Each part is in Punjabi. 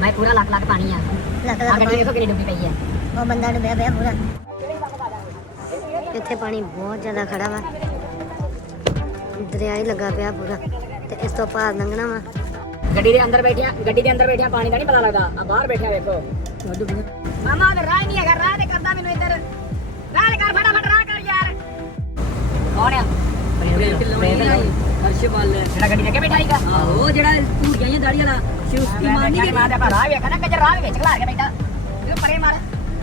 ਮੈਂ ਪੂਰਾ ਲੱਖ ਲੱਖ ਪਾਣੀ ਆ। ਲੱਖ ਆ ਲੱਖ ਗੱਡੀ ਦੇਖੋ ਕਿੰਨੀ ਡੁੱਬੀ ਪਈ ਹੈ। ਉਹ ਬੰਦਾ ਡੁੱਬਿਆ ਪਿਆ ਪੂਰਾ। ਇੱਥੇ ਪਾਣੀ ਬਹੁਤ ਜ਼ਿਆਦਾ ਖੜਾ ਵਾ। ਦਰਿਆ ਹੀ ਲੱਗਾ ਪਿਆ ਪੂਰਾ। ਤੇ ਇਸ ਤੋਂ ਪਾਰ ਲੰਘਣਾ ਵਾ। ਗੱਡੀ ਦੇ ਅੰਦਰ ਬੈਠਿਆ ਗੱਡੀ ਦੇ ਅੰਦਰ ਬੈਠਿਆ ਪਾਣੀ ਦਾ ਨਹੀਂ ਪਤਾ ਲੱਗਦਾ। ਆ ਬਾਹਰ ਬੈਠਿਆ ਵੇਖੋ। ਮਾਮਾ ਉਹ ਰਾਹ ਨਹੀਂ ਹੈਗਾ ਰਾਹ ਤੇ ਕਰਦਾ ਮੈਨੂੰ ਇੱਧਰ। ਰਾਹ ਕਰ ਫਟਾਫਟ ਰਾਹ ਕਰ ਯਾਰ। ਕੌਣ ਆ? ਹਰਸ਼ਪਾਲ ਜਿਹੜਾ ਗੱਡੀ ਦੇ ਅੱਗੇ ਬੈਠਾ ਹੀਗਾ ਆਹੋ ਜਿਹੜਾ ਧੂੜੀਆਂ ਜਾਂ ਦਾੜੀ ਵਾਲਾ ਸ਼ਿਵਸਤੀ ਮਾਨ ਨਹੀਂ ਮਾਂ ਦੇ ਆਪਾਂ ਰਾਹ ਵੇਖਿਆ ਨਾ ਗੱਜਰ ਰਾਹ ਵਿੱਚ ਖਲਾ ਕੇ ਬੈਠਾ। ਇਹ ਪਰੇ ਮਾਰ।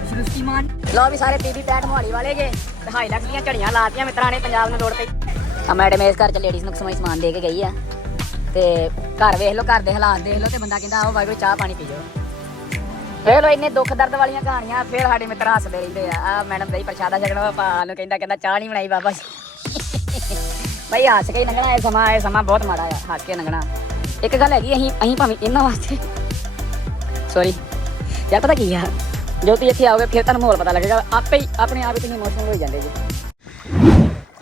ਸ਼ਿਵਸਤੀ ਮਾਨ। ਲੋ ਵੀ ਸਾਰੇ ਪੀਬੀ ਪੈਟ ਮੋਹਾਲੀ ਵਾਲੇ ਜੇ ਤੇ ਹਾਈ ਲੱਖ ਦੀਆਂ ਝੜੀਆਂ ਲਾਤੀਆਂ ਮਿੱਤਰਾਂ ਨੇ ਪੰਜਾਬ ਨੂੰ ਲੋੜ ਪਈ। ਆ ਮੈਡਮ ਇਸ ਘਰ ਚ ਲੇਡੀਜ਼ ਨੂੰ ਸਮਾਈ ਸਮਾਨ ਦੇ ਕੇ ਗਈ ਆ। ਤੇ ਘਰ ਵੇਖ ਲਓ ਘਰ ਦੇ ਹਾਲਾਤ ਦੇਖ ਲਓ ਤੇ ਬੰਦਾ ਕਹਿੰਦਾ ਆਓ ਵਾਹਿਗੁਰੂ ਚਾਹ ਪਾਣੀ ਪੀ ਜਾਓ। ਵੇਖ ਲਓ ਇੰਨੇ ਦੁੱਖ ਦਰਦ ਵਾਲੀਆਂ ਕਹਾਣੀਆਂ ਫਿਰ ਸਾਡੇ ਮਿੱਤਰ ਹੱਸਦੇ ਰਹਿੰਦੇ ਆ। ਆ ਮੈਡਮ ਦਹੀਂ ਪ੍ਰਸ਼ਾਦਾ ਛਕਣਾ ਪਾ ਨੂੰ ਕਹਿੰਦਾ ਕਹਿੰਦਾ ਚਾਹ ਨਹੀਂ ਬਣਾਈ ਬਾਬਾ ਜੀ। ਬਈ ਹੱਸ ਕੇ ਹੀ ਲੰਘਣਾ, ਇਹ ਸਮਾਂ ਇਹ ਸਮਾਂ ਬਹੁਤ ਮਾੜਾ ਆ, ਹੱਸ ਕੇ ਲੰਘਣਾ। ਇੱਕ ਗੱਲ ਹੈਗੀ, ਅਸੀਂ ਅਸੀਂ ਭਾਵੇਂ ਇਹਨਾਂ ਵਾਸਤੇ ਸੌਰੀ ਯਾਰ ਪਤਾ ਕੀ ਆ? ਜਦੋਂ ਤੁਸੀਂ ਇੱਥੇ ਆਓਗੇ, ਫਿਰ ਤੁਹਾਨੂੰ ਮਾਹੌਲ ਪਤਾ ਲੱਗੇਗਾ। ਆਪੇ ਹੀ, ਆਪਣੇ ਆਪ ਹੀ ਤੁਸੀਂ ਇਮੋਸ਼ਨਲ ਹੋ ਜਾਂਦੇ ਜੀ।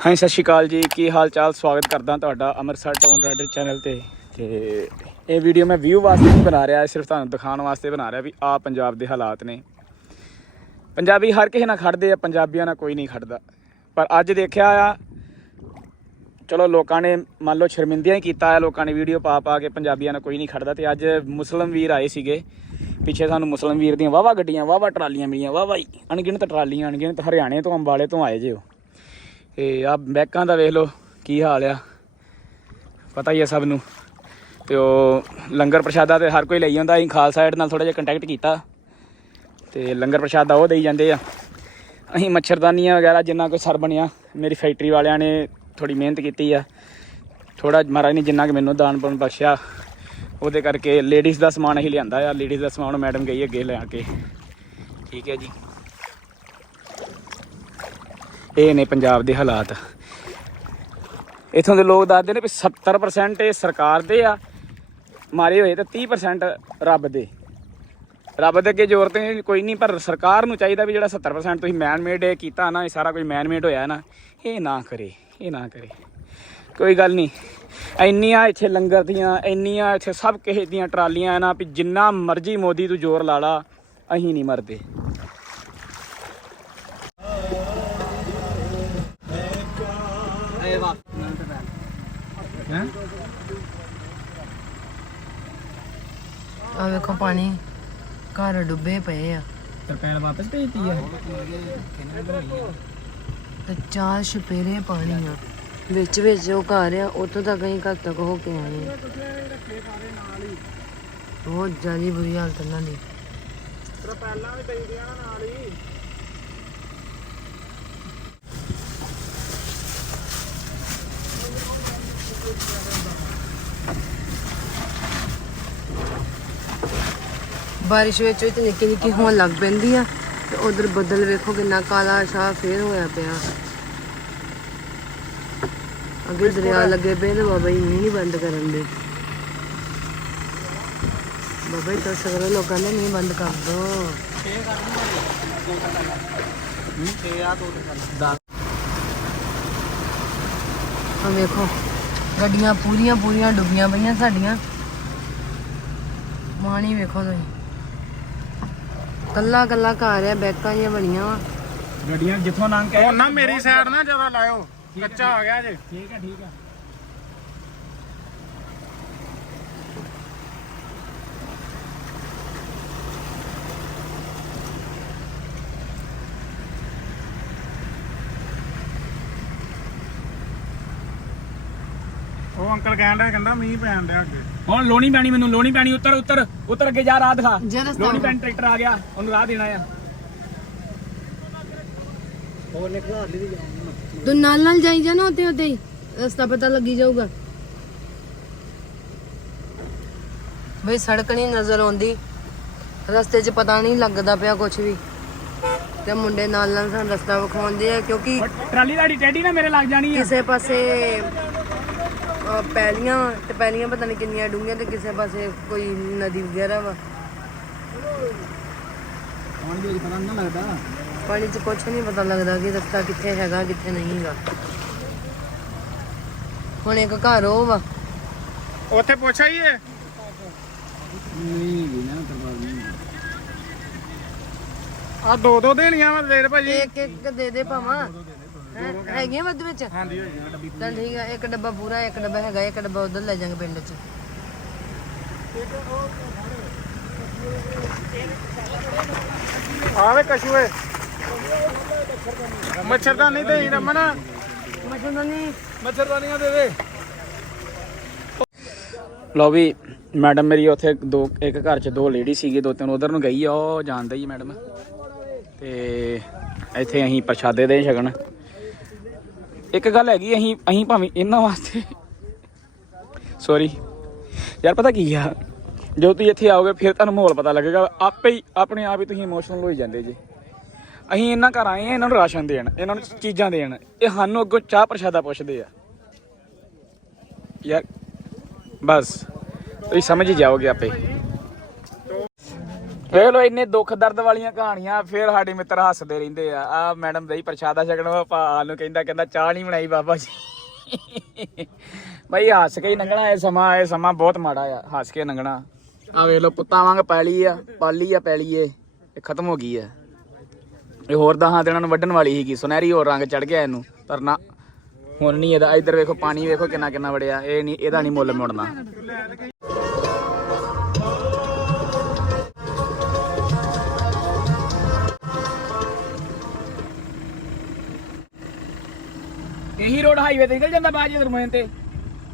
ਹਾਂਜੀ, ਸਤਿ ਸ਼੍ਰੀ ਅਕਾਲ ਜੀ। ਕੀ ਹਾਲ ਚਾਲ ਸਵਾਗਤ ਕਰਦਾ ਤੁਹਾਡਾ ਅੰਮ੍ਰਿਤਸਰ ਟਾਊਨ ਰਾਈਡਰ ਚੈਨਲ ਤੇ। ਤੇ ਇਹ ਵੀਡੀਓ ਮੈਂ ਵਿਊ ਵਾਸਤੇ ਨਹੀਂ ਬਣਾ ਰਿਹਾ ਸਿਰਫ ਤੁਹਾਨੂੰ ਦਿਖਾਉਣ ਵਾਸਤੇ ਬਣਾ ਰਿਹਾ ਵੀ ਆ ਪੰਜਾਬ ਦੇ ਹਾਲਾਤ ਨੇ। ਪੰਜਾਬੀ ਹਰ ਕਿਸੇ ਨਾਲ ਖੜਦੇ ਆ, ਪੰਜਾਬੀਆਂ ਨਾਲ ਕੋਈ ਨਹੀਂ ਖੜਦਾ। ਪਰ ਅੱਜ ਦੇਖਿਆ ਆ ਚਲੋ ਲੋਕਾਂ ਨੇ ਮੰਨ ਲਓ ਸ਼ਰਮਿੰਦਿਆਂ ਹੀ ਕੀਤਾ ਆ ਲੋਕਾਂ ਨੇ ਵੀਡੀਓ ਪਾ ਪਾ ਕੇ ਪੰਜਾਬੀਆਂ ਨਾਲ ਕੋਈ ਨਹੀਂ ਖੜਦਾ ਤੇ ਅੱਜ ਮੁਸਲਮ ਵੀਰ ਆਏ ਸੀਗੇ। ਪਿੱਛੇ ਸਾਨੂੰ ਮੁਸਲਮ ਵੀਰ ਦੀਆਂ ਵਾਵਾ ਗੱਡੀਆਂ ਵਾਵਾ ਟਰਾਲੀਆਂ ਮਿਲੀਆਂ ਵਾਵਾ ਹੀ ਅਣਗਿਣਤ ਟਰਾਲੀਆਂ, ਅਣਗਿਣਤ ਹਰਿਆਣੇ ਤੋਂ ਅੰਬਾਲੇ ਤੋਂ ਆਏ ਜੇ ਉਹ। ਤੇ ਆ ਬੈਕਾਂ ਦਾ ਵੇਖ ਲਓ ਕੀ ਹਾਲ ਆ। ਪਤਾ ਹੀ ਆ ਸਭ ਨੂੰ। ਤੇ ਉਹ ਲੰਗਰ ਪ੍ਰਸ਼ਾਦਾ ਤੇ ਹਰ ਕੋਈ ਲਈ ਜਾਂਦਾ ਅਸੀਂ ਖਾਲਸਾ ਏਡ ਨਾਲ ਥੋੜਾ ਜਿਹਾ ਕੰਟੈਕਟ ਕੀਤਾ। ਤੇ ਲੰਗਰ ਪ੍ਰਸ਼ਾਦਾ ਉਹ ਦੇਈ ਜਾਂਦੇ ਆ। ਅਸੀਂ ਮੱਛਰਦਾਨੀਆਂ ਵਗੈਰਾ ਜਿੰਨਾ ਕੋਈ ਸਰ ਬਣਿਆ, ਮੇਰੀ ਫੈਕਟਰੀ ਵਾਲਿਆਂ ਨੇ ਥੋੜੀ ਮਿਹਨਤ ਕੀਤੀ ਆ। ਥੋੜਾ ਮਹਾਰਾਜ ਨੇ ਜਿੰਨਾ ਕਿ ਮੈਨੂੰ ਦਾਨ ਪੁੰਨ ਬਖਸ਼ਿਆ, ਉਹਦੇ ਕਰਕੇ ਲੇਡੀਜ਼ ਦਾ ਸਮਾਨ ਹੀ ਲਿਆਂਦਾ ਆ। ਲੇਡੀਜ਼ ਦਾ ਸਮਾਨ ਮੈਡਮ ਗਈ ਅੱਗੇ ਲੈ ਕੇ। ਠੀਕ ਹੈ ਜੀ। ਇਹ ਨੇ ਪੰਜਾਬ ਦੇ ਹਾਲਾਤ। ਇਥੋਂ ਦੇ ਲੋਕ ਦੱਸਦੇ ਨੇ ਵੀ 70% ਇਹ ਸਰਕਾਰ ਦੇ ਆ। ਮਾਰੇ ਹੋਏ ਤੇ 30% ਰੱਬ ਦੇ। ਰੱਬ ਦੇ ਅੱਗੇ ਜ਼ੋਰ ਤੇ ਕੋਈ ਨਹੀਂ, ਪਰ ਸਰਕਾਰ ਨੂੰ ਚਾਹੀਦਾ ਵੀ ਜਿਹੜਾ 70% ਤੁਸੀਂ ਮੈਨ ਮੇਡ ਕੀਤਾ ਨਾ, ਇਹ ਸਾਰਾ ਕੁਝ ਮੈਨ ਮੇਡ ਹੋਇਆ ਨਾ, ਇਹ ਨਾ ਕਰੇ, ਇਹ ਨਾ ਕਰੇ। ਕੋਈ ਗੱਲ ਨਹੀਂ। ਇੰਨੀਆਂ ਇੱਥੇ ਲੰਗਰ ਦੀਆਂ, ਇੰਨੀਆਂ ਇੱਥੇ ਸਭ ਕਿਸੇ ਦੀਆਂ ਟਰਾਲੀਆਂ ਨਾ, ਵੀ ਜਿੰਨਾ ਮਰਜ਼ੀ ਮੋਦੀ ਤੂੰ ਜ਼ੋਰ ਲਾ ਲਾ, ਅਸੀਂ ਨਹੀਂ ਮਰਦੇ। ਇਹ ਵਾ ਹੈ ਆ ਵੇਖੋ ਪਾਣੀ। ਘਰ ਡੁੱਬੇ ਪਏ ਆ। ਤਰਪੈਲ ਵਾਪਸ ਭੇਜਤੀ ਆ ਤੇ ਚਾਰ ਛਪੇਰੇ ਪਾਣੀ ਆ। ਵਿੱਚ ਵਿੱਚ ਉਹ ਘਰ ਆ ਉੱਥੋਂ ਤੱਕ ਅਸੀਂ ਘਰ ਤੱਕ ਹੋ ਕੇ ਆਏ ਆ। ਬਹੁਤ ਜ਼ਿਆਦਾ ਬੁਰੀ ਹਾਲਤ ਇਹਨਾਂ ਦੀ। ਤਰਪੈਲਾਂ ਵੀ ਭੇਜਦੀਆਂ ਨਾਲ ਹੀ। ਬਾਰਿਸ਼ ਵਿੱਚ ਵਿੱਚ ਨਿੱਕੀ ਨਿੱਕੀ ਹੋਣ ਲੱਗ ਪੈਂਦੀ ਆ ਤੇ ਉਧਰ ਬੱਦਲ ਵੇਖੋ ਕਿੰਨਾ ਕਾਲਾ ਸ਼ਾਹ ਫੇਰ ਹੋਇਆ ਪਿਆ। ਅੱਗੇ ਦਰਿਆ ਲੱਗੇ ਪਏ ਨੇ ਬਾਬਾ ਜੀ ਨਹੀਂ ਬੰਦ ਕਰਨ ਦੇ। ਬਾਬਾ ਜੀ ਤਾਂ ਸਗਰੋਂ ਲੋਕਾਂ ਨੇ ਮੀਂਹ ਬੰਦ ਕਰ ਦੋ। ਆ ਵੇਖੋ ਗੱਡੀਆਂ ਪੂਰੀਆਂ ਪੂਰੀਆਂ ਡੁੱਬੀਆਂ ਪਈਆਂ ਸਾਡੀਆਂ। ਮਾਣੀ ਵੇਖੋ ਤੁਸੀਂ। ਕੱਲਾ ਕੱਲਾ ਘਰ ਆ ਬੈਕਾਂ ਜਿਹੀਆਂ ਬਣੀਆਂ ਵਾ। ਗੱਡੀਆਂ ਜਿੱਥੋਂ ਲੰਘ ਕੇ ਉਹ ਨਾ ਮੇਰੀ ਸਾਈਡ ਨਾ ਜ਼ਿਆਦਾ ਲਾਇਓ। ਕੱਚਾ ਹੋ ਗਿਆ ਜੇ। ਠੀਕ ਹੈ ਠੀਕ ਹੈ ਉਹ ਅੰਕਲ ਕਹਿਣ ਡਿਆ ਕਹਿੰਦਾ ਮੀਂਹ ਪੈਣ ਡਿਆ ਅੱਗੇ। ਹੁਣ ਲੋਣੀ ਪੈਣੀ ਮੈਨੂੰ ਲੋਣੀ ਪੈਣੀ ਉੱਤਰ ਉੱਤਰ ਉੱਤਰ ਅੱਗੇ ਜਾ ਰਾਹ ਦਿਖਾ। ਜੇ ਰਸਤਾ ਲੋਣੀ ਪੈਣੀ ਟਰੈਕਟਰ ਆ ਗਿਆ ਉਹਨੂੰ ਰਾਹ ਦੇਣਾ ਆ। ਤੂੰ ਨਾਲ ਨਾਲ ਜਾਈ ਜਾ ਨਾ ਉੱਤੇ ਉੱਤੇ ਹੀ। ਰਸਤਾ ਪਤਾ ਲੱਗੀ ਜਾਊਗਾ। ਬਈ ਸੜਕ ਨਹੀਂ ਨਜ਼ਰ ਆਉਂਦੀ। ਰਸਤੇ 'ਚ ਪਤਾ ਨਹੀਂ ਲੱਗਦਾ ਪਿਆ ਕੁਝ ਵੀ। ਤੇ ਮੁੰਡੇ ਨਾਲ ਨਾਲ ਸਾਨੂੰ ਰਸਤਾ ਵਿਖਾਉਂਦੇ ਆ ਕਿਉਂਕਿ ਟਰਾਲੀ ਦਾ ਟੈਡੀ ਨਾ ਮੇਰੇ ਲੱਗ ਜਾਣੀ ਆ। ਕਿਸੇ ਪਾਸੇ ਪੈਲੀਆਂ ਵਾਂ ਤੇ ਪੈਲੀਆਂ ਪਤਾ ਨਹੀਂ ਕਿੰਨੀਆਂ ਡੂੰਘੀਆਂ ਤੇ ਕਿਸੇ ਪਾਸੇ ਕੋਈ ਨਦੀ ਵਗੈਰਾ ਵਾ। ਹੁਣ ਜੇ ਪਤਾ ਨਹੀਂ ਲੱਗਦਾ। ਪਾਣੀ 'ਚ ਕੁਝ ਨਹੀਂ ਪਤਾ ਲੱਗਦਾ ਕਿ ਰਸਤਾ ਕਿੱਥੇ ਹੈਗਾ ਕਿੱਥੇ ਨਹੀਂ ਹੈਗਾ ਹੁਣ ਇੱਕ ਘਰ ਉਹ ਵਾ। ਉੱਥੇ ਪੁੱਛ ਆਈਏ ਨਹੀਂ ਆ ਦੋ ਦੋ ਦੇਣੀਆਂ ਵਾ ਦੇਰ ਭਾਜੀ। ਇੱਕ ਇੱਕ ਦੇ ਦੇ ਭਾਵਾਂ। ਹੈਗੀਆਂ ਵੱਧ ਵਿੱਚ? ਹਾਂਜੀ ਹੋਈ ਜਾਣਾ ਡੱਬੀ ਚੱਲ ਠੀਕ ਆ ਇੱਕ ਡੱਬਾ ਪੂਰਾ ਇੱਕ ਡੱਬਾ ਹੈਗਾ ਇੱਕ ਡੱਬਾ ਉਧਰ ਲੈ ਜਾਾਂਗੇ ਪਿੰਡ 'ਚ। ਆਵੇ ਕਸ਼ੂਏ ਮੱਛਰਦਾਨੀ ਦੇ ਰਮਨ। ਮਸ਼ੂਦਨੀ ਮੱਛਰਦਾਨੀਆਂ ਦੇ ਦੇ। ਲਓ ਵੀ ਮੈਡਮ ਮੇਰੀ ਉੱਥੇ ਦੋ ਇੱਕ ਘਰ 'ਚ ਦੋ ਲੇਡੀ ਸੀਗੇ ਦੋ ਤਿੰਨ ਉਧਰ ਨੂੰ ਗਈ ਆ ਉਹ ਜਾਣਦਾ ਹੀ ਮੈਡਮ। ਤੇ ਇੱਥੇ ਅਸੀਂ ਪ੍ਰਸ਼ਾਦੇ ਦੇ ਛਕਣ। ਇੱਕ ਗੱਲ ਹੈਗੀ, ਅਸੀਂ ਅਸੀਂ ਭਾਵੇਂ ਇਹਨਾਂ ਵਾਸਤੇ ਸੌਰੀ ਯਾਰ ਪਤਾ ਕੀ ਆ? ਜਦੋਂ ਤੁਸੀਂ ਇੱਥੇ ਆਓਗੇ, ਫਿਰ ਤੁਹਾਨੂੰ ਮਾਹੌਲ ਪਤਾ ਲੱਗੇਗਾ। ਆਪੇ ਹੀ ਆਪਣੇ ਆਪ ਹੀ ਤੁਸੀਂ ਇਮੋਸ਼ਨਲ ਹੋਈ ਜਾਂਦੇ ਜੀ। ਅਸੀਂ ਇਹਨਾਂ ਘਰ ਆਏ ਆ ਇਹਨਾਂ ਨੂੰ ਰਾਸ਼ਨ ਦੇਣ, ਇਹਨਾਂ ਨੂੰ ਚੀਜ਼ਾਂ ਦੇਣ। ਇਹ ਸਾਨੂੰ ਅੱਗੋਂ ਚਾਹ ਪ੍ਰਸ਼ਾਦਾ ਪੁੱਛਦੇ ਆ। ਯਾਰ, ਬਸ। ਤੁਸੀਂ ਸਮਝ ਹੀ ਜਾਓਗੇ ਆਪੇ। ਵੇਖ ਲੋ ਇੰਨੇ ਦੁੱਖ ਦਰਦ ਵਾਲੀਆਂ ਕਹਾਣੀਆਂ, ਫਿਰ ਸਾਡੇ ਮਿੱਤਰ ਹੱਸਦੇ ਰਹਿੰਦੇ ਆ। ਆ ਮੈਡਮ ਦਈ ਪ੍ਰਸ਼ਾਦਾ ਛਕਣ ਭਾ ਨੂੰ ਕਹਿੰਦਾ ਕਹਿੰਦਾ, ਚਾਹ ਨਹੀਂ ਬਣਾਈ ਬਾਬਾ ਜੀ। ਬਈ ਹੱਸ ਕੇ ਹੀ ਲੰਘਣਾ, ਇਹ ਸਮਾਂ ਇਹ ਸਮਾਂ ਬਹੁਤ ਮਾੜਾ ਆ। ਹੱਸ ਕੇ ਲੰਘਣਾ। ਆ ਵੇਖ ਲੋ ਪੁੱਤਾਂ ਵਾਂਗ ਪੈਲੀ ਆ, ਪਾਲੀ ਆ ਪੈਲੀਏ ਇਹ। ਖਤਮ ਹੋ ਗਈ ਆ। ਇਹ ਹੋਰ ਦਹਾਂ ਦਿਨਾਂ ਨੂੰ ਵੱਢਣ ਵਾਲੀ ਸੀਗੀ, ਸੁਨਹਿਰੀ ਹੋਰ ਰੰਗ ਚੜ ਗਿਆ ਇਹਨੂੰ। ਪਰ ਨਾ ਹੁਣ ਨਹੀਂ ਇਹਦਾ। ਇੱਧਰ ਵੇਖੋ, ਪਾਣੀ ਵੇਖੋ ਕਿੰਨਾ ਕਿੰਨਾ ਵੜਿਆ। ਇਹ ਨਹੀਂ, ਇਹਦਾ ਨਹੀਂ ਮੁੱਲ ਮੁੜਨਾ। ਹਾਈਵੇ ਤੇ ਨਿਕਲ ਜਾਂਦਾ ਬਾਜੀ ਦਰਮਿਆਨ ਤੇ।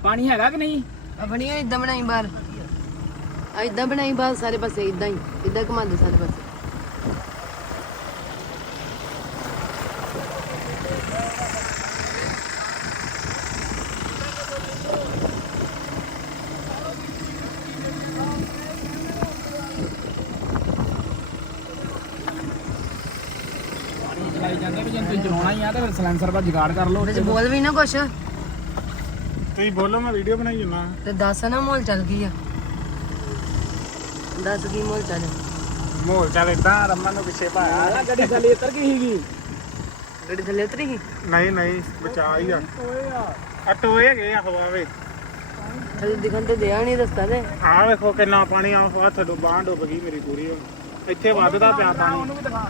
ਪਾਣੀ ਹੈਗਾ ਕਿ ਨਹੀਂ? ਆਪਣੀ ਇਦਾਂ ਬਣਾਈ ਬਾਹਰ। ਆ ਇਦਾਂ ਬਣਾਈ ਬਾਹਰ, ਸਾਰੇ ਪਾਸੇ ਇਦਾਂ ਹੀ। ਇਦਾਂ ਘੁਮਾਉਂਦੇ ਸਾਰੇ ਪਾਸੇ ਪਾਣੀ ਚਲਾਈ ਜਾਂਦੇ ਚਲਾਉਣਾ ਹੀ ਆ ਤਾਂ ਫਿਰ ਸਲੈਂਸਰ ਦਾ ਜੁਗਾੜ ਕਰ ਲਓ ਉਹਦੇ 'ਚ। ਬੋਲ ਵੀ ਨਾ ਕੁਛ। ਤੁਸੀਂ ਬੋਲੋ ਮੈਂ ਵੀਡੀਓ ਬਣਾਈ ਜੁਨਾ। ਤੇ ਦੱਸ ਨਾ ਮੋਲ ਚੱਲ ਗਈ ਆ। ਦੱਸ ਕੀ ਮੋਲ ਚੱਲ। ਮੋਲ ਚੱਲ ਇਦਾਂ ਰਮਨ ਨੂੰ ਪਿੱਛੇ ਪਾਇਆ ਗੱਡੀ ਥੱਲੇ ਉਤਰ ਗਈ ਸੀਗੀ। ਗੱਡੀ ਥੱਲੇ ਉਤਰੀ ਗਈ ਨਹੀਂ ਨਹੀਂ ਬਚਾ ਹੀ ਆ। ਆ ਟੋਏ ਹੈਗੇ ਆ ਹਵਾ ਵੇ ਥੱਲੇ ਦਿਖਣ ਤੇ ਦਿਆ ਨਹੀਂ ਰਸਤਾ ਤੇ। ਆ ਵੇਖੋ ਕਿੰਨਾ ਪਾਣੀ ਆ ਹੱਥ ਡੁੱਬ ਬਾਂਹ ਡੁੱਬ ਗਈ ਮੇਰੀ ਪੂਰੀ। ਹੁਣ। ਇੱਥੇ ਵੱਧਦਾ ਪਿਆ ਪਾਣੀ ਉਹਨੂੰ ਵੀ ਦਿਖਾ।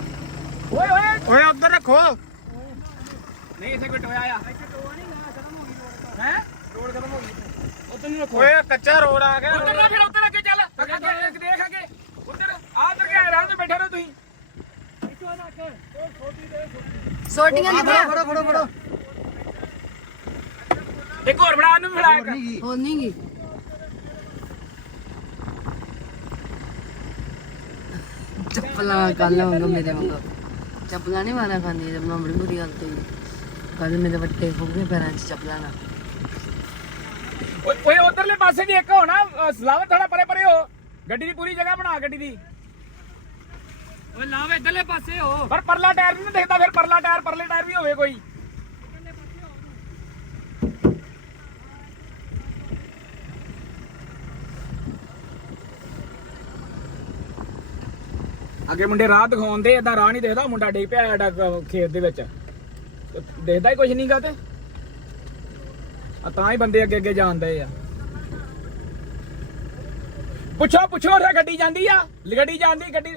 ਓਏ ਓਏ ਓਏ ਉੱਧਰ ਰੱਖੋ। ਨਹੀਂ ਇੱਥੇ ਕੋਈ ਟੋਇਆ ਆ। ਇੱਥੇ ਟੋਆ ਨਹੀਂ ਗਾ ਖਤਮ ਹੋ ਗਈ ਹੈ? ਰੋਡ ਖਤਮ ਹੋ ਗਈ ਉਧਰ ਨੂੰ ਰੱਖੋ। ਓਏ ਕੱਚਾ ਰੋਡ ਆ ਗਿਆ। ਉਧਰ ਨਾ ਫਿਰ ਉਧਰ ਅੱਗੇ ਚੱਲ। ਅੱਗੇ ਅੱਗੇ ਦੇਖ ਅੱਗੇ। ਉਧਰ ਆ ਉਧਰ ਕੇ ਆਰਾਮ ਨਾਲ ਬੈਠੇ ਰਹੋ ਤੁਸੀਂ। ਸੋਟੀਆਂ ਕਿੱਥੇ ਫੜੋ ਫੜੋ ਫੜੋ। ਇੱਕ ਹੋਰ ਬਣਾ ਉਹਨੂੰ ਵੀ ਫੜਾ ਇੱਕ। ਹੋ ਨਹੀਂ ਗਈ। ਚੱਪਲਾਂ ਕੱਲ ਹੋਊਗਾ ਮੇਰੇ ਵਾਂਗੂ। ਚੱਪਲਾਂ ਨਹੀਂ ਮਾਰਾ ਖਾਂਦੀ ਚੱਪਲਾਂ ਬੜੀ ਬੁਰੀ ਹਾਲਤ ਹੋਈ ਕੱਲ ਮੇਰੇ ਵੱਟੇ ਹੋ ਗਏ ਪੈਰਾਂ 'ਚ ਚੱਪਲਾਂ ਨਾਲ ਓਏ ਓਏ ਉਧਰਲੇ ਪਾਸੇ ਵੀ ਇੱਕ ਹੋਣਾ ਸਲਾਵ ਥੋੜਾ ਪਰੇ ਪਰੇ ਹੋ। ਗੱਡੀ ਦੀ ਪੂਰੀ ਜਗ੍ਹਾ ਬਣਾ ਗੱਡੀ ਦੀ। ਓਏ ਲਾਵੇ ਇਧਰਲੇ ਪਾਸੇ ਹੋ। ਪਰ ਪਰਲਾ ਟਾਇਰ ਵੀ ਨਹੀਂ ਦਿਖਦਾ ਫਿਰ ਪਰਲਾ ਟਾਇਰ ਪਰਲੇ ਟਾਇਰ ਵੀ ਹੋਵੇ ਕੋਈ। ਅੱਗੇ ਮੁੰਡੇ ਰਾਹ ਦਿਖਾਉਂਦੇ ਏਦਾਂ ਰਾਹ ਨਹੀਂ ਦੇਖਦਾ ਮੁੰਡਾ ਡਿੱਗ ਪਿਆ ਸਾਡਾ ਖੇਤ ਦੇ ਵਿੱਚ। ਦੇਖਦਾ ਹੀ ਕੁਝ ਨਹੀਂਗਾ ਤੇ। ਆ ਤਾਂ ਹੀ ਬੰਦੇ ਅੱਗੇ ਅੱਗੇ ਜਾਂਦੇ ਆ। ਪੁੱਛੋ ਪੁੱਛੋ ਉਹ ਗੱਡੀ ਜਾਂਦੀ ਆ। ਗੱਡੀ ਜਾਂਦੀ ਗੱਡੀ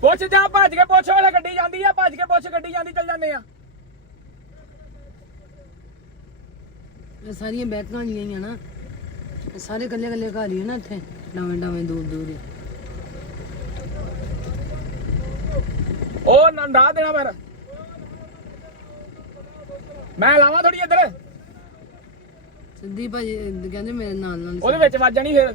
ਪੁੱਛ ਜਾ ਭੱਜ ਕੇ ਪੁੱਛ ਉਹ ਗੱਡੀ ਜਾਂਦੀ ਆ ਭੱਜ ਕੇ ਪੁੱਛ ਗੱਡੀ ਜਾਂਦੀ ਚੱਲ ਜਾਂਦੇ ਆ। ਇਹ ਸਾਰੀਆਂ ਬੈਕਾਂ ਜੀਆਂ ਹੀ ਆ ਨਾ। ਇਹ ਸਾਰੇ ਕੱਲੇ ਕੱਲੇ ਘਰ ਹੀ ਆ ਨਾ ਇੱਥੇ। ਨਵੇਂ ਨਵੇਂ ਦੂਰ ਦੂਰ ਹੀ। ਉਹ ਨੰਦਾ ਦੇਣਾ ਪਰ। ਮੈਂ ਲਾਵਾਂ ਥੋੜੀ ਇੱਧਰ। ਸਿੱਧੀ ਭਾਜੀ ਕਹਿੰਦੇ ਮੇਰੇ ਨਾਲ ਨਾਲ ਉਹਦੇ ਵਿੱਚ ਵੱਜ ਜਾਣੀ ਫਿਰ।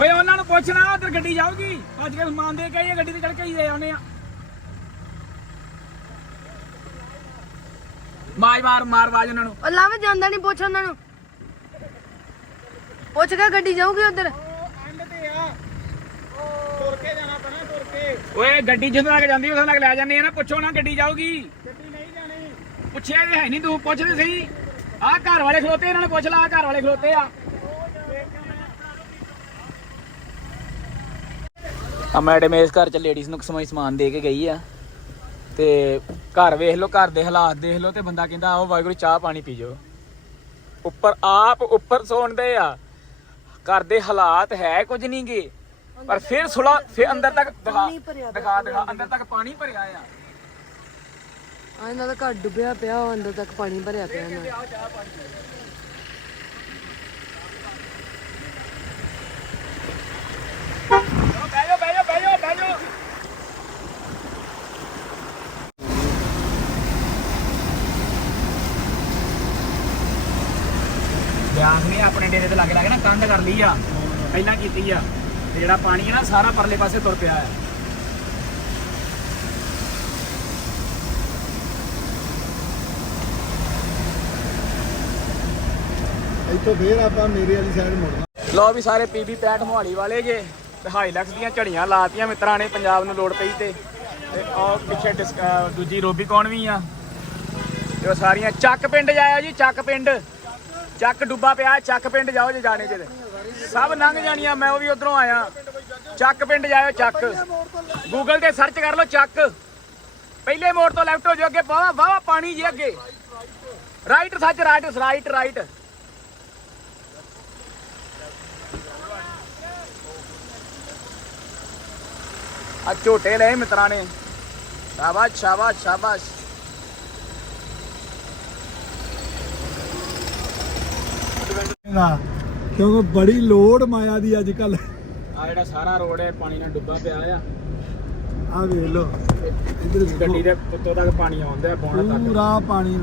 ਓਏ ਉਹਨਾਂ ਨੂੰ ਪੁੱਛਣਾ ਉਧਰ ਗੱਡੀ ਜਾਊਗੀ। ਅੱਜ ਕੇ ਸਮਾਨ ਦੇ ਕੇ ਆਈਏ ਗੱਡੀ ਤੇ ਚੜ ਕੇ ਹੀ ਦੇ ਆਉਨੇ ਆ ਮਾਰ ਮਾਰ ਮਾਰ ਵਾਜ ਉਹਨਾਂ ਨੂੰ। ਉਹ ਲਾਵੇ ਜਾਂਦਾ ਨਹੀਂ ਪੁੱਛ ਉਹਨਾਂ ਨੂੰ। ਪੁੱਛ ਕੇ ਗੱਡੀ ਜਾਊਗੀ ਉਧਰ? ਐਂਡ ਤੇ ਆ ਤੁਰ ਕੇ ਜਾਣਾ ਪੈਣਾ ਤੁਰ ਕੇ ਓਏ ਗੱਡੀ ਜਿੱਥੇ ਤੱਕ ਜਾਂਦੀ ਉਥੇ ਤੱਕ ਲੈ ਜਾਂਦੇ ਆ ਨਾ ਪੁੱਛੋ ਨਾ ਗੱਡੀ ਜਾਊਗੀ। ਗੱਡੀ ਨਹੀਂ ਜਾਣੀ ਪੁੱਛਿਆ ਜੇ ਹੈ ਨਹੀਂ ਤੂੰ ਪੁੱਛਦੇ ਸਹੀ। ਆਹ ਘਰ ਵਾਲੇ ਖਲੋਤੇ ਇਹਨਾਂ ਨੇ ਪੁੱਛ ਲਾ ਆਹ ਘਰ ਵਾਲੇ ਖਲੋਤੇ ਆ। ਆ ਮੈਡਮ ਇਸ ਘਰ ਚ ਲੇਡੀਜ਼ ਨੂੰ ਸਮਝ ਸਮਾਨ ਦੇ ਕੇ ਗਈ ਆ। ਤੇ ਘਰ ਵੇਖ ਲਓ ਘਰ ਦੇ ਹਾਲਾਤ ਦੇਖ ਲਓ ਤੇ ਬੰਦਾ ਕਹਿੰਦਾ ਆਓ ਵਾਹਿਗੁਰੂ ਚਾਹ ਪਾਣੀ ਪੀ ਜਾਓ। ਉੱਪਰ ਆਪ ਉੱਪਰ ਸੌਂਦੇ ਆ। ਘਰ ਦੇ ਹਾਲਾਤ ਹੈ ਕੁਝ ਨਹੀਂ ਗੇ ਪਰ ਫਿਰ ਸੁਲਾ ਫਿਰ ਅੰਦਰ ਤੱਕ ਦਿਖਾ ਦਿਖਾ ਦਿਖਾ ਅੰਦਰ ਤੱਕ ਪਾਣੀ ਭਰਿਆ ਆ। ਆ ਇਹਨਾਂ ਦਾ ਘਰ ਡੁੱਬਿਆ ਪਿਆ ਉਹ ਅੰਦਰ ਤੱਕ ਪਾਣੀ ਭਰਿਆ ਪਿਆ ਇਹਨਾਂ ਦਾ। ਬਹਿ ਜਾਓ ਬਹਿ ਜਾਓ ਬਹਿ ਜਾਓ ਬਹਿ ਜਾਓ ਬਿਆਸ ਤੇ ਲਾਗੇ ਲਾਗੇ ਨਾ ਕੰਧ ਕਰ ਲਈ ਆ ਪਹਿਲਾਂ ਕੀਤੀ ਆ। ਤੇ ਜਿਹੜਾ ਪਾਣੀ ਹੈ ਨਾ ਸਾਰਾ ਪਰਲੇ ਪਾਸੇ ਤੁਰ ਪਿਆ ਆ ਇੱਥੋਂ ਫੇਰ ਆਪਾਂ ਮੇਰੇ ਵਾਲੀ ਸਾਈਡ ਮੁੜਨਾ। ਲੋ ਵੀ ਸਾਰੇ ਪੀਬੀ 65 ਮੋਹਾਲੀ ਵਾਲੇ ਜੇ ਤੇ ਹਾਈਲੈਕਸ ਦੀਆਂ ਝੜੀਆਂ ਲਾਤੀਆਂ ਮਿੱਤਰਾਂ ਨੇ ਪੰਜਾਬ ਨੂੰ ਲੋੜ ਪਈ ਤੇ। ਤੇ ਉਹ ਪਿੱਛੇ ਦੂਜੀ ਰੋਬੀਕੌਨ ਵੀ ਆ? ਤੇ ਉਹ ਸਾਰੀਆਂ ਚੱਕ ਪਿੰਡ ਜਾਇਆ ਜੀ ਚੱਕ ਪਿੰਡ। ਚੱਕ ਡੁੱਬਾ ਪਿਆ, ਚੱਕ ਪਿੰਡ ਜਾਓ ਜੇ ਜਾਣੇ ਜੇ ਸਭ ਲੰਘ ਜਾਣੀਆਂ, ਮੈਂ ਉਹ ਵੀ ਉਧਰੋਂ ਆਇਆ। ਚੱਕ ਪਿੰਡ ਜਾਇਓ, ਚੱਕ। ਗੂਗਲ ਤੇ ਸਰਚ ਕਰ ਲਓ, ਚੱਕ। ਪਹਿਲੇ ਮੋੜ ਤੋਂ ਲੈਫਟ ਹੋ ਜਾਓ ਅੱਗੇ ਵਾਵਾ ਵਾਵਾ ਪਾਣੀ ਜੇ ਅੱਗੇ। ਰਾਈਟ ਸੱਚ ਰਾਈਟ ਰਾਈਟ ਰਾਈਟ ਆ ਝੋਟੇ ਲਏ ਮਿੱਤਰਾਂ ਨੇ। ਸ਼ਾਬਾਸ਼ ਸ਼ਾਬਾਸ਼ ਸ਼ਾਬਾਸ਼। ਕਿਉਂਕਿ ਬੜੀ ਲੋੜ ਮਾਇਆ ਦੀ ਅੱਜ ਕੱਲ ਆ ਜਿਹੜਾ ਸਾਰਾ ਰੋਡ ਹੈ ਪਾਣੀ ਨਾਲ ਡੁੱਬਾ ਪਿਆ ਆ। ਆ ਵੇਖ ਲੋ ਇੱਧਰ ਗੱਡੀ ਦੇ ਉੱਤੋਂ ਤੱਕ ਪਾਣੀ ਆਉਂਦਾ ਪੌਣਾ ਤੱਕ। ਪੂਰਾ ਪਾਣੀ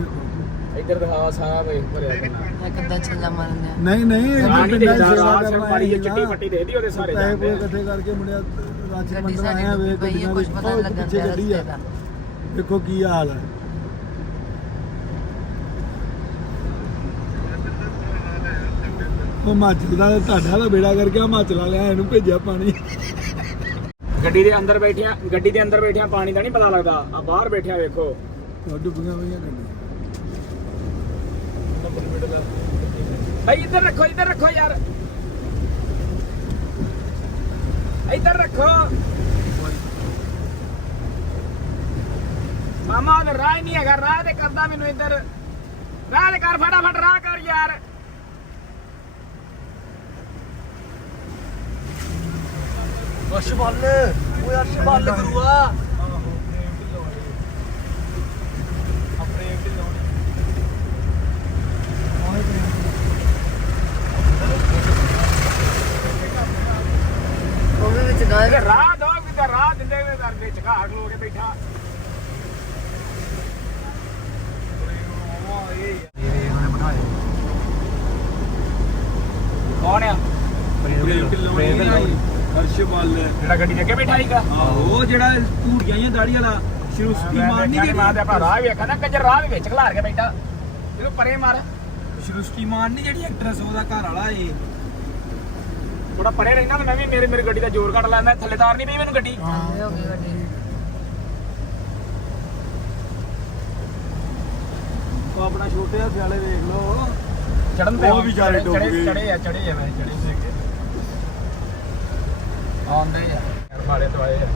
ਇੱਧਰ ਦਿਖਾਵਾ ਸਾਰਾ ਵੇਖ ਭਰਿਆ ਇਹ ਕਿੱਦਾਂ ਛੱਲਾ ਮਾਰਨ ਨਹੀਂ ਨਹੀਂ ਇਹ ਪਿੰਡਾਂ ਦੇ ਸੇਵਾ ਕਰਨ ਪਾਣੀ ਸੀ ਚਿੱਟੀ ਨਾ। ਪੱਟੀ ਦੇ ਦੀ ਉਹਦੇ ਸਾਰੇ ਜਾਂਦੇ ਪੂਏ ਇਕੱਠੇ ਕਰਕੇ ਮੁੰਡਿਆ ਮੰਡਲ ਸਾਡੀ ਆਇਆ ਵੇਖ ਗੱਡੀਆਂ ਵਿੱਚ ਪਤਾ ਉਹ ਲੱਗਣ ਪਿੱਛੇ ਦਿਆ ਗੱਡੀ ਆ। ਰਸਤੇ ਦਾ। ਵੇਖੋ ਕੀ ਹਾਲ ਹੈ। ਉਹ ਹਿਮਾਚਲ ਦਾ ਤੁਹਾਡਾ ਦਾ ਬੇੜਾ ਕਰਕੇ ਹਿਮਾਚਲ ਵਾਲਿਆਂ ਇਹਨੂੰ ਭੇਜਿਆ ਪਾਣੀ। ਗੱਡੀ ਦੇ ਅੰਦਰ ਬੈਠਿਆ ਗੱਡੀ ਦੇ ਅੰਦਰ ਬੈਠਿਆ ਪਾਣੀ ਦਾ ਨਹੀਂ ਪਤਾ ਲੱਗਦਾ। ਆ ਬਾਹਰ ਬੈਠਿਆ ਵੇਖੋ। ਉਹ ਡੁੱਬੀਆਂ ਪਈਆਂ ਗੱਡੀਆਂ। ਭਾਈ ਇੱਧਰ ਰੱਖੋ ਇੱਧਰ ਰੱਖੋ ਯਾਰ। ਇੱਧਰ ਰੱਖੋ। ਮਾਮਾ ਉਹ ਰਾਹ ਨਹੀਂ ਹੈਗਾ। ਰਾਹ ਤੇ ਕਰਦਾ ਮੈਨੂੰ ਇੱਧਰ। ਰਾਹ ਕਰ ਫਟਾਫਟ ਰਾਹ ਕਰ ਯਾਰ। ਵੀ ਵਿੱਚ ਗਾਇਬ ਰਾਹ ਦੋ ਕਿਤੇ ਰਾਹ ਦਿੰਦੇ ਹੋਏ ਦਰ ਵਿੱਚ ਕੇ ਬੈਠਾ ਕੌਣ ਆ ਹਰਸ਼ਪਾਲ ਜਿਹੜਾ ਗੱਡੀ ਦੇ ਅੱਗੇ ਬੈਠਾ ਸੀਗਾ। ਉਹ ਜਿਹੜਾ ਧੂੜੀਆਂ ਜਾਂ ਦਾੜੀ ਵਾਲਾ ਸ਼ਰੂਸਤੀ ਮਾਨ ਨਹੀਂ ਮਾਂ ਦੇ ਆਪਾਂ ਰਾਹ ਵੇਖਾ ਨਾ ਕੰਜਰ ਰਾਹ ਵੀ ਵਿੱਚ ਖਲਾਰ ਕੇ ਬੈਠਾ। ਇਹਨੂੰ ਪਰੇ ਮਾਰ। ਸ਼ਰੂਸਤੀ ਮਾਨ ਨਹੀਂ ਜਿਹੜੀ ਐਕਟਰੈਸ ਉਹਦਾ ਘਰ ਵਾਲਾ ਏ। ਥੋੜਾ ਪਰੇ ਰਹਿਣਾ ਤਾਂ ਮੈਂ ਵੀ ਮੇਰੇ ਮੇਰੀ ਗੱਡੀ ਦਾ ਜ਼ੋਰ ਘੱਟ ਲੈਂਦਾ ਥੱਲੇ ਤਾਰ ਨਹੀਂ ਪਈ ਮੈਨੂੰ ਗੱਡੀ। ਥੱਲੇ ਹੋ ਗਈ ਗੱਡੀ। ਉਹ ਆਪਣਾ ਛੋਟੇ ਹੱਥ ਵਾਲੇ ਦੇਖ ਲਓ। ਚੜਨ ਤੇ ਉਹ ਵੀ ਡੁੱਬ ਗਏ। ਚੜੇ ਆ ਚੜੇ ਆ ਮੈਂ ਚੜੇ ਸੀਗੇ ਆਉਂਦੇ ਆ। ਵਾਲੇ ਤੋਂ ਆਏ ਆ।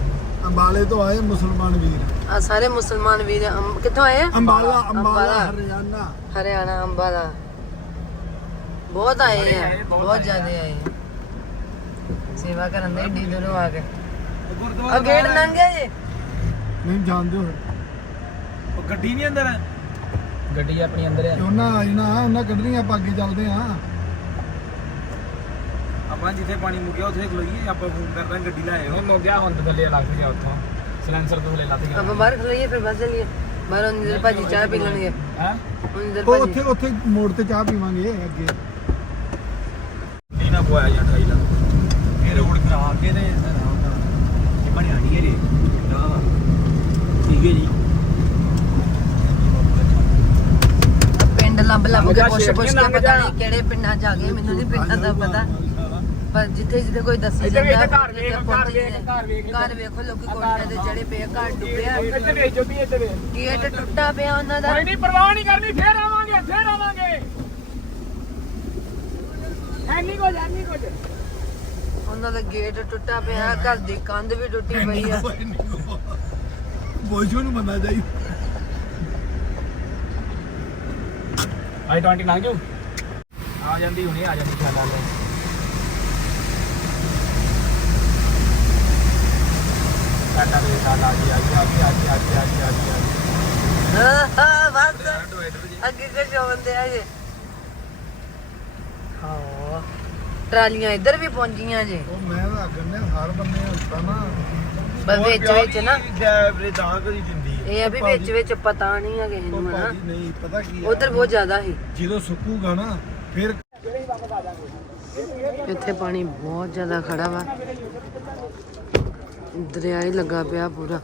ਅੰਬਾਲੇ ਤੋਂ ਆਏ ਮੁਸਲਮਾਨ ਵੀਰ। ਆ ਸਾਰੇ ਮੁਸਲਮਾਨ ਵੀਰ ਕਿੱਥੋਂ ਆਏ ਆ? ਅੰਬਾਲਾ ਅੰਬਾਲਾ। ਹਰਿਆਣਾ। ਹਰਿਆਣਾ ਅੰਬਾਲਾ। ਬਹੁਤ ਆਏ ਆ ਬਹੁਤ ਜ਼ਿਆਦਾ ਆਏ ਆ। ਸੇਵਾ ਕਰਨ ਦੇ ਏਡੀ ਦੂਰੋਂ ਆ ਕੇ। ਗੁਰਦੁਆਰਾ ਆ ਗੇਟ ਲੰਘ ਗਿਆ ਜੀ? ਨਹੀਂ ਜਾਣਦੇ ਹੋ। ਉਹ ਗੱਡੀ ਨਹੀਂ ਅੰਦਰ ਗੱਡੀ ਆਪਣੀ ਅੰਦਰ ਆ। ਉਹਨਾਂ ਆਈ ਨਾ ਉਹਨਾਂ ਕੱਢਣੀਆਂ ਆਪਾਂ ਅੱਗੇ ਚੱਲਦੇ ਆ ਆਪਾਂ ਜਿੱਥੇ ਪਾਣੀ ਮੁੱਕਿਆ ਉੱਥੇ ਖਲੋਈਏ ਆਪਾਂ ਫੋਨ ਕਰਦਾ ਗੱਡੀ ਲੈ ਆਇਓ ਮੁੱਕ ਗਿਆ ਹੁਣ ਤਾਂ ਥੱਲੇ ਲੱਗ ਗਿਆ ਉੱਥੋਂ। ਸਿਲੈਂਸਰ ਤੋਂ ਥੱਲੇ ਲੱਗ ਗਿਆ। ਆਪਾਂ ਬਾਹਰ ਖਲੋਈਏ ਫਿਰ ਬਸ ਚਲੀਏ। ਬਾਹਰੋਂ ਨਿੰਦਰ ਭਾਜੀ ਚਾਹ ਪੀ ਲੈਣਗੇ। ਹੈ? ਨਿੰਦਰ ਉਹ ਭਾਜੀ ਉੱਥੇ ਉੱਥੇ ਮੋੜ ਤੇ ਚਾਹ ਪੀਵਾਂਗੇ ਅੱਗੇ। ਨਹੀਂ ਨਾ ਜਾਂ 28 ਲੱਖ। ਇਹ ਰੋਡ ਖਰਾਬ ਕੇ ਤੇ ਇਹ ਬਣਿਆ ਨਹੀਂ ਇਹ ਠੀਕ ਹੈ ਜੀ। ਪਿੰਡ ਲੱਭ ਲੱਭ ਕੇ ਪੁੱਛ ਪੁੱਛ ਕੇ ਪਤਾ। ਨਹੀਂ ਕਿਹੜੇ ਪਿੰਡਾਂ ਚ ਆ ਗਏ ਮੈਨੂੰ ਨਹੀਂ ਪਿੰਡਾਂ ਦਾ ਪਤਾ। ਪਰ ਜਿੱਥੇ ਜਿੱਥੇ ਕੋਈ ਦੱਸੀ ਇੱਧਰ ਵੇਖ, ਜਾਂਦਾ ਘਰ ਵੇਖ, ਘਰ ਵੇਖ, ਘਰ ਵੇਖ। ਘਰ ਵੇਖੋ ਲੋਕੀ ਕੋਠਿਆਂ ਤੇ ਚੜੇ ਪਏ ਘਰ ਡੁੱਬਿਆ ਇੱਧਰ ਵੇਖ ਜੋਤੀ ਇੱਧਰ ਵੇਖ। ਗੇਟ ਟੁੱਟਾ ਪਿਆ ਉਹਨਾਂ ਦਾ। ਕੋਈ ਨਹੀਂ ਪਰਵਾਹ ਨਹੀਂ ਕਰਨੀ ਫੇਰ ਆਵਾਂਗੇ ਫੇਰ ਆਵਾਂਗੇ। ਹੈ ਨਹੀਂ ਕੁਝ ਨਹੀਂ ਕੁਝ। ਉਹਨਾਂ ਦਾ ਗੇਟ ਟੁੱਟਾ ਪਿਆ ਘਰ ਦੀ ਕੰਧ ਵੀ ਟੁੱਟੀ ਪਈ ਆ। ਬੋਝੋ ਨੂੰ ਬੰਦਾ ਜਾਈ। ਆਈ 20 ਲੰਘ ਆ ਜਾਂਦੀ ਹੁਣੇ ਆ ਜਾਂਦੀ ਚੱਲ ਆ ਸਾਡਾ ਦੇ ਸਾਡਾ ਜੀ ਆ ਜੀ ਆ ਜੀ ਆ ਜੀ ਆ ਜੀ ਆ ਜੀ ਆ ਜੀ ਆ ਜੀ ਹਾਂ ਹਾਂ ਬਸ ਅੱਗੇ ਕੁਝ ਹੁੰਦੇ ਆ ਜੇ ਹਾਂ ਟਰਾਲੀਆਂ ਇੱਧਰ ਵੀ ਪਹੁੰਚੀਆਂ ਜੇ। ਉਹ ਮੈਂ ਤਾਂ ਗੰਨੇ ਹਰ ਬੰਨੇ ਹੁੰਦਾ ਨਾ ਬਸ ਵਿੱਚ ਵਿੱਚ ਨਾ। ਜੈਬਰੇ ਤਾਂ ਕਰੀ ਦਿੰਦੀ ਇਹ ਆ ਵੀ ਵਿੱਚ ਵਿੱਚ ਪਤਾ ਨਹੀਂ ਆ ਕਿਸੇ ਨੂੰ ਭਾਜੀ ਨਹੀਂ ਪਤਾ ਕੀ ਆ? ਉਧਰ ਬਹੁਤ ਜ਼ਿਆਦਾ ਸੀ। ਜਦੋਂ ਸੁੱਕੂਗਾ ਨਾ ਫਿਰ ਇੱਥੇ ਪਾਣੀ ਬਹੁਤ ਜ਼ਿਆਦਾ ਖੜਾ ਵਾ। ਦਰਿਆ ਹੀ ਲੱਗਾ ਪਿਆ ਪੂਰਾ।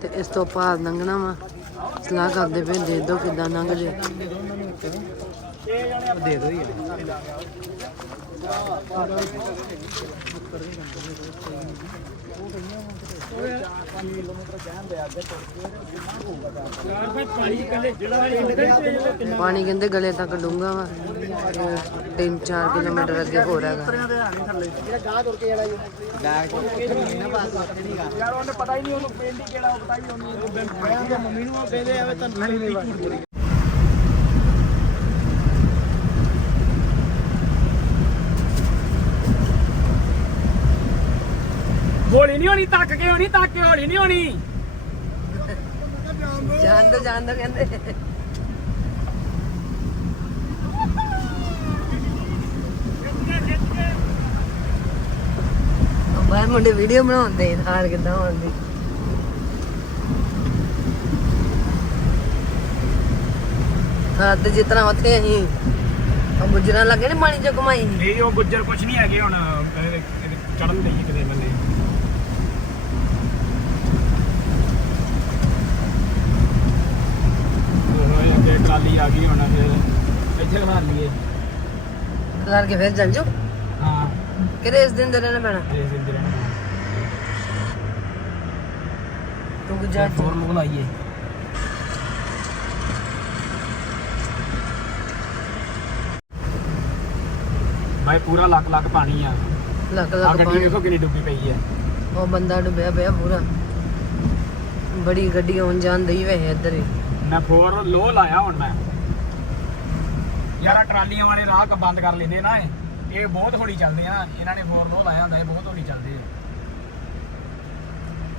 ਤੇ ਇਸ ਤੋਂ ਪਾਰ ਲੰਘਣਾ ਵਾ। ਸਲਾਹ ਕਰਦੇ ਪਏ, ਦੇ ਦੋ ਕਿੱਦਾਂ ਲੰਘ ਜੇ। ਪਾਣੀ ਕਹਿੰਦੇ ਗਲੇ ਤੱਕ ਡੂੰਘਾ ਵਾ। 3-4 ਕਿਲੋਮੀਟਰ ਅੱਗੇ ਹੋਰ ਹੈਗਾ। ਯਾਰ ਉਹਨੇ ਪਤਾ ਹੀ ਨਹੀਂ ਉਹਨੂੰ ਪਿੰਡ ਹੀ ਕਿਹੜਾ, ਉਹ ਪਤਾ ਹੀ ਉਹਨੂੰ। ਮੰਮੀ ਨੂੰ ਉਹ ਕਹਿੰਦੇ ਆਵੇ ਤੁਹਾਨੂੰ ਨਹੀਂ ਗੋਲੀ ਨਹੀਂ ਹੋਣੀ ਤੱਕ ਕੇ ਹੋਣੀ ਤੱਕ ਕੇ ਹੋਣੀ ਨਹੀਂ ਹੋਣੀ। ਜਾਣ ਦੋ ਜਾਣ ਦੋ ਕਹਿੰਦੇ। ਬਾਹਰ ਮੁੰਡੇ ਵੀਡੀਓ ਬਣਾਉਂਦੇ ਹਾਰ ਕਿਦਾਂ ਹੁੰਦੀ ਹਾਂ ਤੇ ਜਿਸ ਤਰ੍ਹਾਂ ਉੱਥੇ ਅਸੀਂ ਉਹ ਗੁਜਰਾਂ ਲੱਗੇ ਨੇ ਪਾਣੀ ਚ ਘੁਮਾਈ। ਸੀ। ਇਹ ਉਹ ਗੁੱਜਰ ਕੁਛ ਨਹੀਂ ਹੈਗੇ ਹੁਣ ਚੜਨ ਦੇ ਕਿਤੇ ਬੰਨੇ ਉਹ ਅੱਗੇ ਟਰਾਲੀ ਆ ਗਈ ਹੁਣ ਫਿਰ ਇੱਥੇ ਖੜਾ ਲਈਏ। ਖਿਲਾਰ ਕੇ ਫਿਰ ਚੱਲ ਜਾਓ। ਹਾਂ। ਕਿਹੜੇ ਇਸ ਦਿਨ ਦੇ ਰਹਿਣਾ ਪੈਣਾ? ਇਹ ਸਿੰਦੇ ਰਹਿਣਾ। ਤੂੰ ਗੁਜਰਾਤ ਫੋਰ ਨੂੰ ਲਾਈਏ ਭਾਈ ਪੂਰਾ ਲੱਕ ਲੱਕ ਪਾਣੀ ਆ। ਲੱਕ ਲੱਕ ਗੱਡੀ ਪਾਣੀ। ਵੇਖੋ ਕਿੰਨੀ ਡੁੱਬੀ ਪਈ ਹੈ ਉਹ ਬੰਦਾ ਡੁੱਬਿਆ ਪਿਆ ਪੂਰਾ। ਬੜੀ ਗੱਡੀ ਆਉਣ ਜਾਣ ਦਈ ਵੈਸੇ ਇੱਧਰ ਹੀ। ਮੈਂ ਫੋਰ ਲੋ ਲਾਇਆ ਹੁਣ ਮੈਂ। ਯਾਰਾ ਟਰਾਲੀਆਂ ਵਾਲੇ ਰਾਹ ਬੰਦ ਕਰ ਲੈਂਦੇ ਨਾ ਇਹ। ਇਹ ਬਹੁਤ ਹੌਲੀ ਚੱਲਦੇ ਆ। ਇਹਨਾਂ ਨੇ ਫੋਰ ਲੋ ਲਾਇਆ ਹੁੰਦਾ ਇਹ ਬਹੁਤ ਹੌਲੀ ਚੱਲਦੇ ਆ।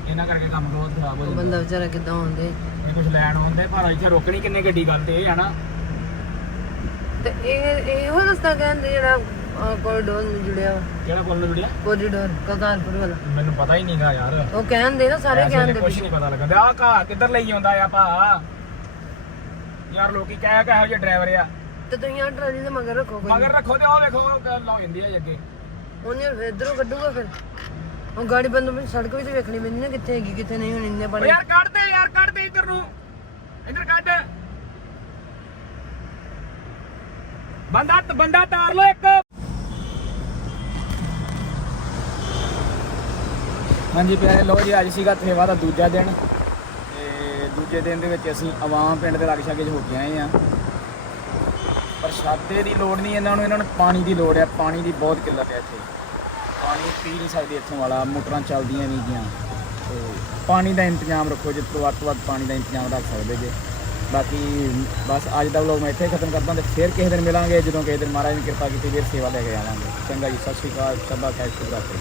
ਇਹਨਾਂ ਕਰਕੇ ਕੰਮ ਬਹੁਤ ਖਰਾਬ ਹੋ ਉਹ ਜਾਂਦਾ। ਬੰਦਾ ਵਿਚਾਰਾ ਕਿੱਦਾਂ ਹੁੰਦੇ ਇਹ ਕੁਝ ਲੈਣ ਆਉਂਦੇ ਪਰ ਇੱਥੇ ਰੋਕਣੀ ਕਿੰਨੇ ਗੱਡੀ ਗੱਲ ਤੇ ਇਹ ਆ ਨਾ। ਤੇ ਇਹ ਇਹੋ ਰਸਤਾ ਕਹਿੰਦੇ ਜਿਹੜਾ ਕੋਰੀਡੋਰ ਨਾਲ ਜੁੜਿਆ ਵਾ। ਕਿਹੜਾ ਕੋਲ ਨੂੰ ਜੁੜਿਆ? ਕੋਰੀਡੋਰ ਕਰਤਾਰਪੁਰ ਵਾਲਾ। ਮੈਨੂੰ ਪਤਾ ਹੀ ਨਹੀਂਗਾ ਯਾਰ। ਉਹ ਕਹਿੰਦੇ ਨਾ ਸਾਰੇ ਕਹਿੰਦੇ ਕੁਝ ਨਹੀਂ ਪਤਾ ਲੱਗਦਾ। ਆ ਘਾ ਕਿੱਧਰ ਲਈ ਆਉਂਦਾ ਆ ਭਾ? ਯਾਰ ਲੋਕੀ ਕਹਿ ਕਹਿ ਜੇ ਡਰਾਈਵਰ ਆ। ਤੇ ਤੁਸੀਂ ਆ ਟਰਾਲੀ ਦੇ ਮਗਰ ਰੱਖੋ ਕੋਈ। ਮਗਰ ਰੱਖੋ ਤੇ ਉਹ ਵੇਖੋ ਉਹ ਲਾ ਜਾਂਦੀ ਆ ਅੱਗੇ। ਉਹਨੇ ਫਿਰ ਇੱਧਰੋਂ ਕੱਢੂਗਾ ਫਿਰ। ਉਹ ਗਾੜੀ ਬੰਦ ਵਿੱਚ ਸੜਕ ਵੀ ਤੇ ਵੇਖਣੀ ਪੈਂਦੀ ਨਾ ਕਿੱਥੇ ਹੈਗੀ ਕਿੱਥੇ ਨਹੀਂ ਹੁਣ ਇੰਨੇ ਓ ਪਾਣੀ। ਯਾਰ ਕੱਢ ਦੇ ਯਾਰ ਕੱਢ ਦੇ ਇੱਧਰ ਨੂੰ। ਇੱਧਰ ਕੱਢ। ਬੰਦਾ ਬੰਦਾ ਤਾਰ ਲੋ ਇੱਕ। ਹਾਂਜੀ ਪਿਆਰੇ ਲੋ ਜੀ ਅੱਜ ਸੀਗਾ ਥੇਵਾ ਦਾ ਦੂਜਾ ਦਿਨ। ਤੇ ਦੂਜੇ ਦਿਨ ਦੇ ਵਿੱਚ ਅਸੀਂ ਆਵਾਮ ਪਿੰਡ ਦੇ ਲਾਗੇ ਛਾਗੇ 'ਚ ਹੋ ਕੇ ਆਏ ਆ। ਪ੍ਰਸ਼ਾਦੇ ਦੀ ਲੋੜ ਨਹੀਂ, ਇਹਨਾਂ ਨੂੰ ਇਹਨਾਂ ਨੂੰ ਪਾਣੀ ਦੀ ਲੋੜ ਹੈ। ਪਾਣੀ ਦੀ ਬਹੁਤ ਕਿੱਲਤ ਹੈ ਇੱਥੇ। ਪਾਣੀ ਪੀ ਨਹੀਂ ਸਕਦੇ ਇੱਥੋਂ ਵਾਲਾ, ਮੋਟਰਾਂ ਚੱਲਦੀਆਂ ਨਹੀਂ ਗੀਆਂ। ਤੇ ਪਾਣੀ ਦਾ ਇੰਤਜ਼ਾਮ ਰੱਖੋ ਜੇ ਤੋਂ ਵੱਧ ਤੋਂ ਵੱਧ ਪਾਣੀ ਦਾ ਇੰਤਜ਼ਾਮ ਰੱਖ ਸਕਦੇ ਜੇ। ਬਾਕੀ ਬਸ ਅੱਜ ਦਾ ਵਲੋਗ ਮੈਂ ਇੱਥੇ ਖਤਮ ਕਰਦਾ ਤੇ ਫਿਰ ਕਿਸੇ ਦਿਨ ਮਿਲਾਂਗੇ। ਜਦੋਂ ਕਿਸੇ ਦਿਨ ਮਹਾਰਾਜ ਨੇ ਕਿਰਪਾ ਕੀਤੀ, ਫਿਰ ਸੇਵਾ ਲੈ ਕੇ ਆਵਾਂਗੇ। ਚੰਗਾ ਜੀ, ਸਤਿ ਸ਼੍ਰੀ ਅਕਾਲ, ਸਭਾ ਖੈਰ ਸ਼ੁਭ ਰਾਤਰੀ।